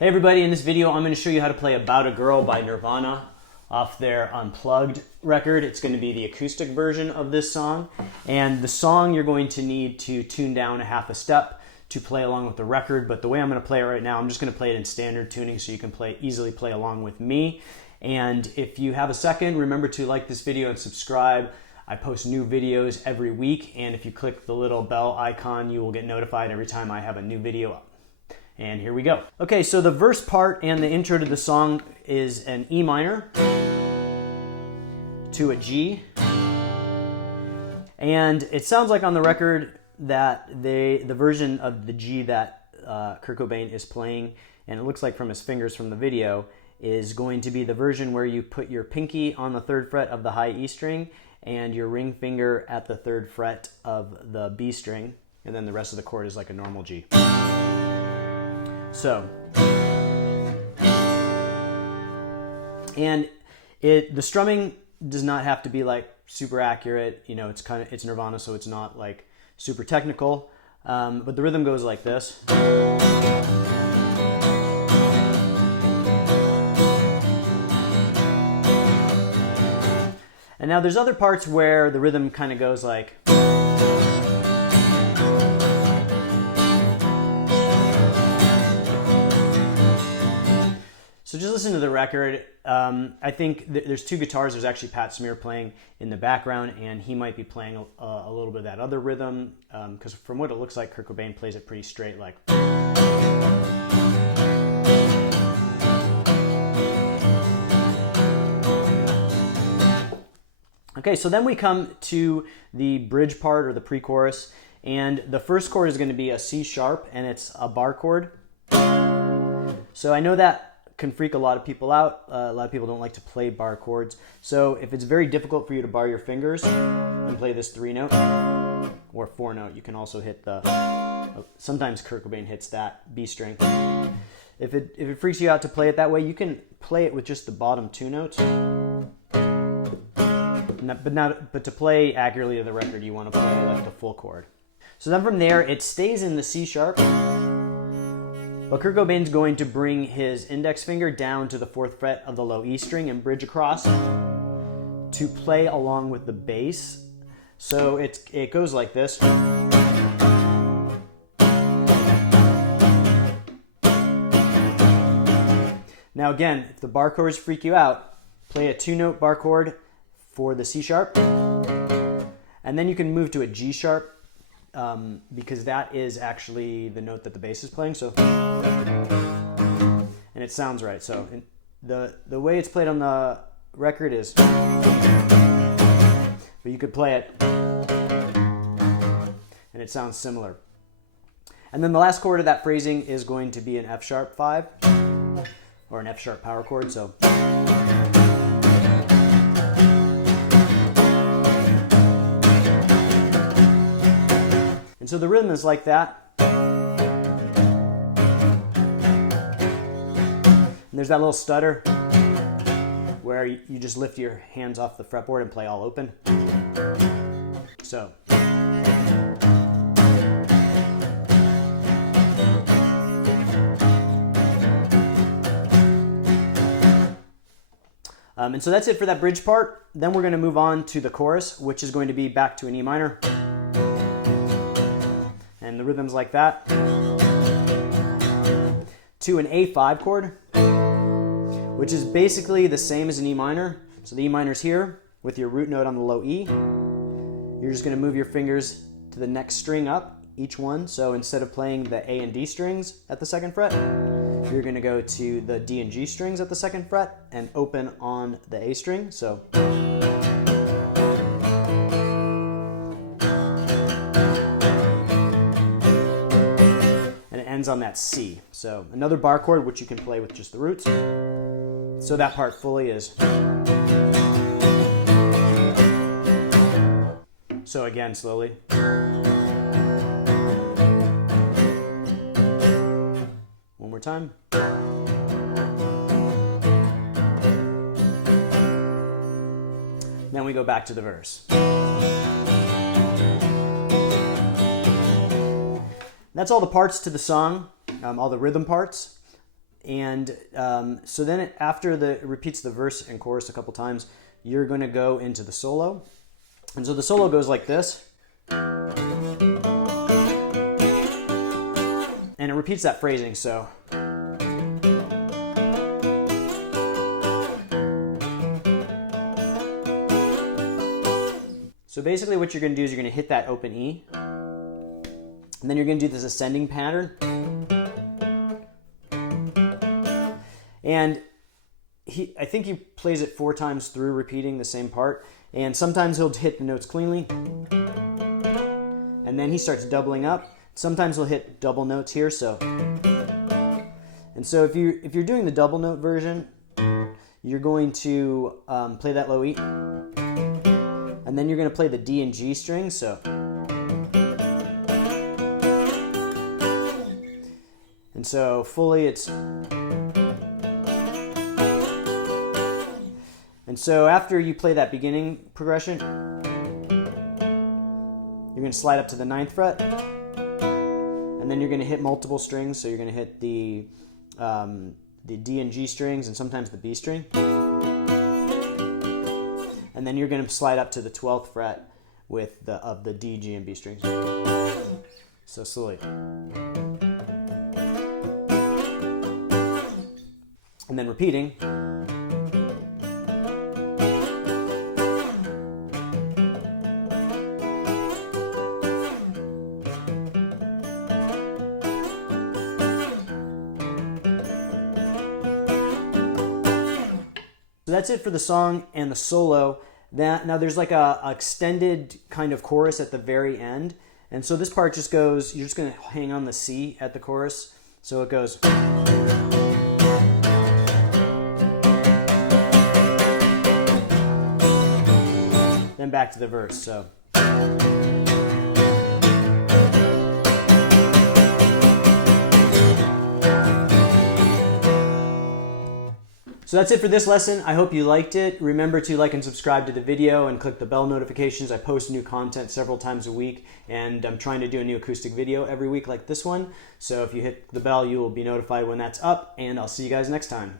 Hey everybody, in this video I'm going to show you how to play About a Girl by Nirvana off their Unplugged record. It's going to be the acoustic version of this song, and the song you're going to need to tune down a half a step to play along with the record, but the way I'm going to play it right now, I'm just going to play it in standard tuning so you can easily play along with me. And if you have a second, remember to like this video and subscribe. I post new videos every week, and if you click the little bell icon, you will get notified every time I have a new video up. And here we go. Okay, so the verse part and the intro to the song is an E minor to a G. And it sounds like on the record that the version of the G that Kurt Cobain is playing, and it looks like from his fingers from the video, is going to be the version where you put your pinky on the 3rd fret of the high E string and your ring finger at the 3rd fret of the B string, and then the rest of the chord is like a normal G. So, and the strumming does not have to be like super accurate. You know, it's Nirvana, so it's not like super technical. But the rhythm goes like this. And now there's other parts where the rhythm kind of goes like. So just listen to the record. I think there's two guitars. There's actually Pat Smear playing in the background, and he might be playing a little bit of that other rhythm, because from what it looks like, Kurt Cobain plays it pretty straight, like. Okay, so then we come to the bridge part, or the pre-chorus, and the first chord is going to be a C sharp, and it's a bar chord. So I know that can freak a lot of people out. A lot of people don't like to play bar chords. So if it's very difficult for you to bar your fingers and play this 3-note or 4-note, you can also hit sometimes Kurt Cobain hits that B string. If it freaks you out to play it that way, you can play it with just the bottom 2 notes. But to play accurately to the record, you want to play like the full chord. So then from there, it stays in the C sharp. But Kurt Cobain's going to bring his index finger down to the 4th fret of the low E string and bridge across to play along with the bass. So it goes like this. Now again, if the bar chords freak you out, play a 2-note bar chord for the C sharp, and then you can move to a G sharp, because that is actually the note that the bass is playing. So, and it sounds right. So the way it's played on the record is, but you could play it and it sounds similar. And then the last chord of that phrasing is going to be an F sharp 5 or an F sharp power chord. So. So the rhythm is like that. And there's that little stutter where you just lift your hands off the fretboard and play all open. So. And so that's it for that bridge part. Then we're going to move on to the chorus, which is going to be back to an E minor. And the rhythm's like that. To an A5 chord, which is basically the same as an E minor. So the E minor's here with your root note on the low E. You're just going to move your fingers to the next string up, each one. So instead of playing the A and D strings at the 2nd fret, you're going to go to the D and G strings at the 2nd fret and open on the A string. So. Ends on that C. So another bar chord, which you can play with just the roots. So that part fully is. So again, slowly. One more time. Then we go back to the verse. That's all the parts to the song, all the rhythm parts. And so then after it repeats the verse and chorus a couple times, you're going to go into the solo. And so the solo goes like this. And it repeats that phrasing, so. So basically what you're going to do is you're going to hit that open E. And then you're going to do this ascending pattern. And I think he plays it 4 times through, repeating the same part. And sometimes he'll hit the notes cleanly. And then he starts doubling up. Sometimes he'll hit double notes here. And so if you're doing the double note version, you're going to play that low E. And then you're going to play the D and G strings. So. And so fully it's. And so after you play that beginning progression, you're going to slide up to the 9th fret, and then you're going to hit multiple strings. So you're going to hit the D and G strings and sometimes the B string. And then you're going to slide up to the 12th fret with the D, G, and B strings. So slowly. And then repeating. So that's it for the song and the solo. Now there's like a extended kind of chorus at the very end. And so this part just goes, you're just going to hang on the C at the chorus. So it goes. Then back to the verse. So. So that's it for this lesson. I hope you liked it. Remember to like and subscribe to the video and click the bell notifications. I post new content several times a week, and I'm trying to do a new acoustic video every week like this one. So if you hit the bell, you will be notified when that's up, and I'll see you guys next time.